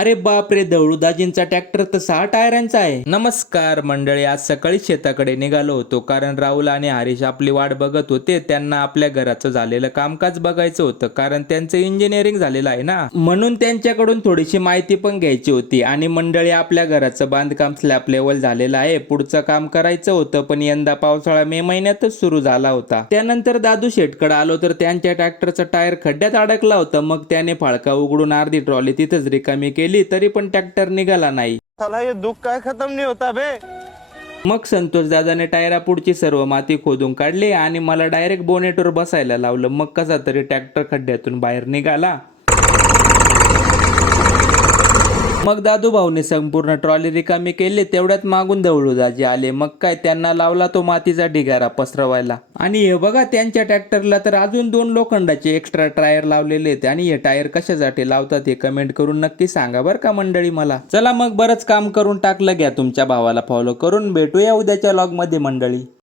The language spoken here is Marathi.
अरे बाप रे, दौडूदाजींचा ट्रॅक्टर तर 6 टायरांचा आहे. नमस्कार मंडळी, आज सकाळी शेताकडे निघालो होतो कारण राहुल आणि हरीश आपली वाट बघत होते. त्यांना आपल्या घराचं झालेलं कामकाज बघायचं होतं कारण त्यांचं इंजिनिअरिंग झालेलं आहे ना, म्हणून त्यांच्याकडून थोडीशी माहिती पण घ्यायची होती. आणि मंडळी, आपल्या घराचं बांधकाम स्लॅब लेवल झालेलं आहे. पुढचं काम करायचं होतं पण यंदा पावसाळा मे महिन्यातच सुरू झाला होता. त्यानंतर दादू शेटकडे आलो तर त्यांच्या ट्रॅक्टरचा टायर खड्ड्यात अडकला होता. मग त्याने फाळका उघडून अर्धी ट्रॉली तिथंच रिकामी केली, तरी पण ट्रॅक्टर निघाला नाही. साला ये दुख काय खत्म नहीं होता बे. मग संतोष दादाने टायरापुढची सर्व माती खोदून काढली आणि मला डायरेक्ट बोनेटवर बसायला लावलं. मग कसा तरी ट्रॅक्टर खड्ड्यातून बाहेर निघाला. मग दादू भाऊने संपूर्ण ट्रॉली रिकामी केली. तेवढ्यात मागून दौडूदाजी आले. मग काय, त्यांना लावला तो मातीचा ढिगारा पसरवायला. आणि हे बघा, त्यांच्या ट्रॅक्टरला तर अजून 2 लोखंडाचे एक्स्ट्रा टायर लावलेले आहेत. आणि हे टायर कशासाठी लावतात हे कमेंट करून नक्की सांगा बरं का मंडळी मला. चला मग, बरंच काम करून टाकलं, घ्या तुमच्या भावाला फॉलो करून. भेटूया उद्याच्या व्लॉग मध्ये मंडळी.